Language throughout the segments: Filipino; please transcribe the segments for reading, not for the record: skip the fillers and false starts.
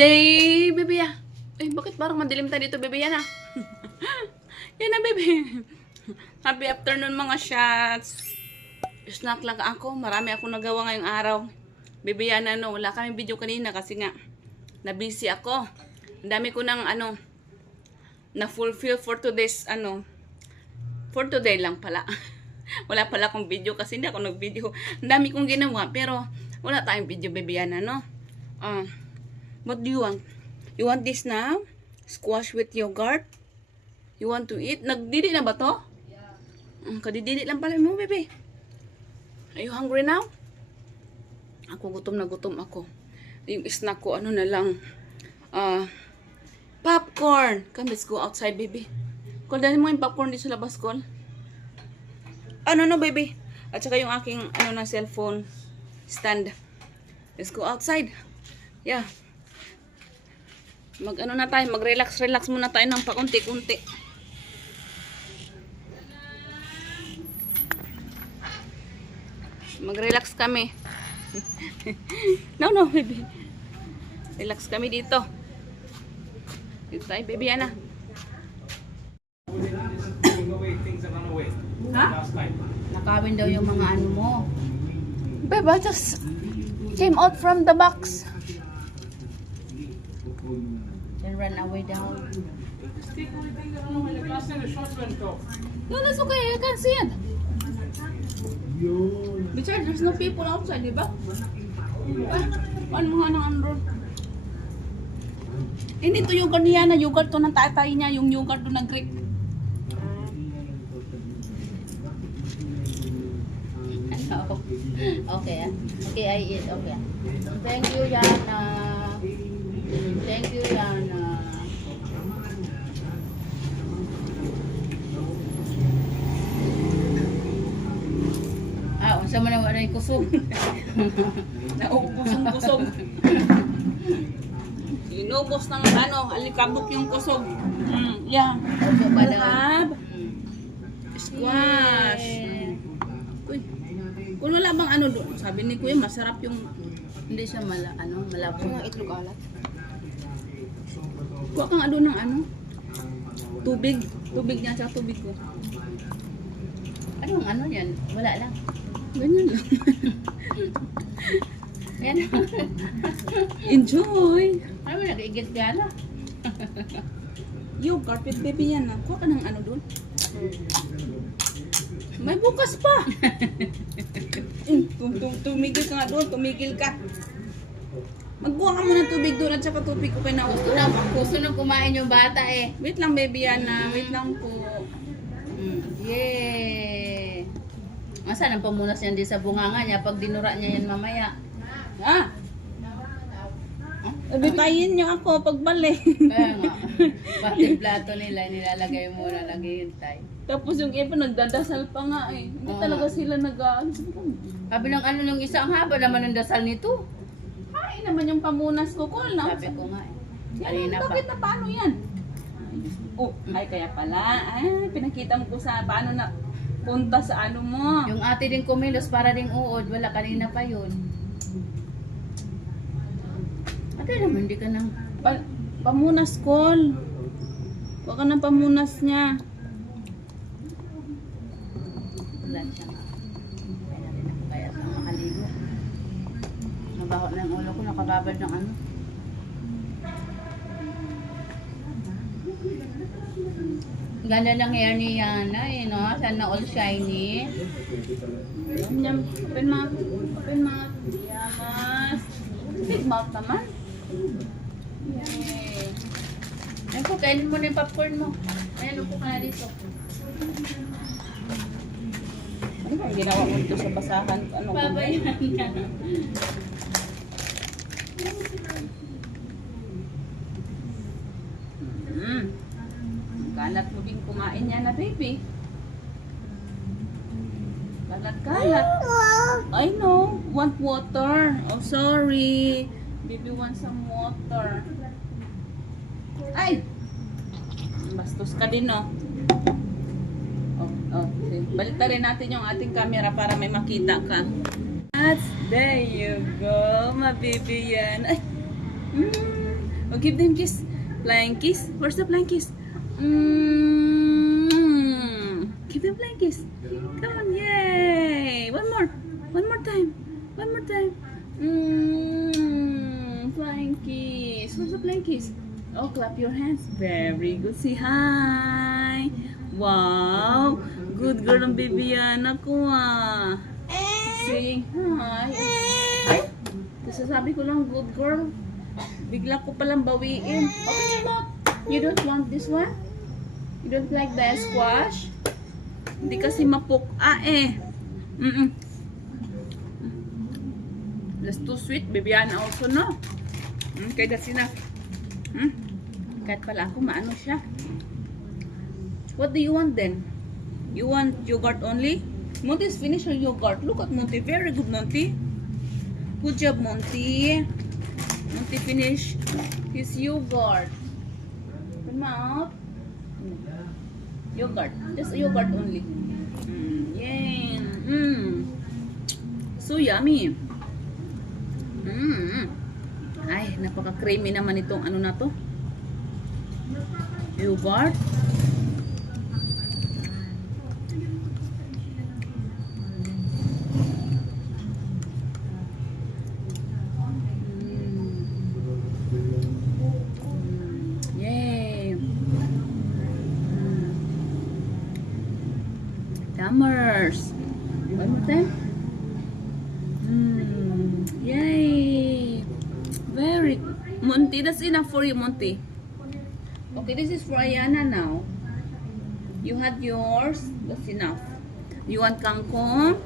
day, baby ah. Eh, bakit parang madilim tayo dito, baby? Yan ah. Yan na, baby. Happy afternoon, mga shots. Snack lang ako. Marami akong nagawa ngayong araw. Baby, yan ano. Wala kaming video kanina kasi nga na-busy ako. Ang dami ko ng na-fulfill for today's for today lang pala. Wala pala akong video kasi hindi ako nag-video. Ang dami kong ginawa pero wala tayong video, baby, yan ano. What do you want? You want this now? Squash with yogurt? You want to eat? Nagdidi na ba to? Yeah. Kadididi lang pala mo, baby. Are you hungry now? Ako gutom na gutom ako. Yung snack ko, ano na lang. Popcorn. Come, let's go outside, baby. Kung dali mo yung popcorn dito sa labas, Col. Ano, baby? At saka yung aking, na cellphone stand. Let's go outside. Yeah. Mag-relax muna tayo ng pakunti-kunti. Mag-relax kami. No, baby. Relax kami dito. Dito tayo, baby, Ana. Ha? Nakawin daw yung mga ano mo. Babe, I just came out from the box. Then run away down. No, that's okay. I can see it. Besides, there's no people outside, di ba? Ano nga ng Android? Hindi to yogurt niya na yogurt to ng tatay niya. Yung yogurt to ng Greek. Okay, okay, I eat. Okay. Thank you, Yana. Thank you, Yana. Unsa man wala yung kusog. Naubos ang kusog. Inubos ng alikabok yung kusog. Yeah. Alab. Squash. Uy. Kung wala bang doon, sabi ni Kuya, masarap yung Hindi siya malabo. yung itlog alat. Kuha kang ng tubig. Tubig niya, tsaka tubig ko. Anong yan? Wala lang. Ganyan lang. Yan. Enjoy! Ano mo, nag-igit ka na? Yung carpet baby yan. Kuha ka ng doon. May bukas pa! Tumigil ka nga doon. Tumigil ka. Magbuha ka muna tubig doon at saka tubig ko na Gusto nang kumain yung bata eh. Wait lang, baby Yana. Wait lang po. Yay! Masa nang pamunas yan di sa bunganga niya pag dinura niya yan mamaya. Bitayin niyo ako pagbalik. Kaya nga. Pati plato nila nilalagay muna, naghihintay. Tapos yung iba nagdadasal pa nga eh. Hindi talaga sila Sabi ng nung isa, ang haba naman ng dasal nito. Ay naman yung pamunas ko, Col, no? Sabi ko nga eh. Yan, bakit na paano yan? Ay kaya pala. Ay, pinakita mo ko sa paano na punta sa mo. Yung ate din kumilos para ding uod, wala kanina pa yun. Ate naman, hindi ka nang... Pamunas, Col. Huwag ka ng pamunas niya. Wala siya nga. Kaya natin ako kaya sa makaligo. Nabaho na yung ulo ko, nakababad ng Ganda ng hair ni Yana eh, no? Sana all shiny. Yum, open mouth. Open mouth. Yamas. Big mouth naman. Yay. Ay po, kainin mo na yung popcorn mo. Ayan, upo ka na dito. Ano ba ang ginawa mo dito sa basahan? Babayan niya. Kalat mo din kumain niya na, baby. Kalat. I know. Want water. Oh, sorry. Baby wants some water. Ay! Bastos ka din, no? Okay. Balik rin natin yung ating camera para may makita ka. There you go, my baby yan. Ay, Oh, give them kiss. Flying kiss. Where's the flying kiss? Mm. Give them flying kiss. Come on, yay! One more. One more time. One more time. Mm. Flying kiss. Where's the flying kiss? Oh, clap your hands. Very good. Say hi. Wow. Good girl ang Bibiana ko ah. Saying hi. Ay, sasabi ko lang good girl. Bigla ko palang bawiin. Okay, look. You don't want this one? You don't like the squash? Hindi kasi mapuk-a eh. That's too sweet. Bibiana also, no? Okay, that's enough. Kahit pala ako, maano siya. What do you want then? You want yogurt only? Monty's finished her yogurt. Look at Monty. Very good, Monty. Good job, Monty. Monty finished his yogurt. Come out. Yogurt. Just yogurt only. Yay. So yummy. Ay, napaka-creamy naman itong ano na to. Yogurt. Yay. Yummers. One more time. Yay. Very good. Monty, that's enough for you, Monty. Okay, this is for Ayana now. You had yours. That's enough. You want kangkong?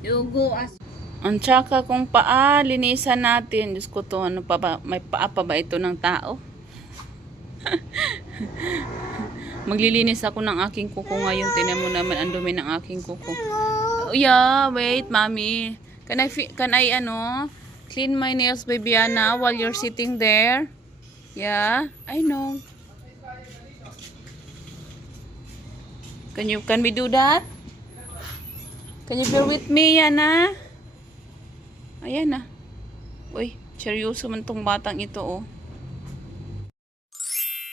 You go as... Ang tsaka kung paa, linisan natin. Diyos ko to, ano pa ba? May paa pa ba ito ng tao? Maglilinis ako ng aking kuko ngayon. Tinan mo naman ang dumi ng aking kuko. Oh, yeah, wait, mommy. Can I clean my nails, Bibiana, while you're sitting there? Yeah, I know. Can we do that? Can you bear with me, Yana? Ayan na. Uy, seryoso man tong batang ito, oh.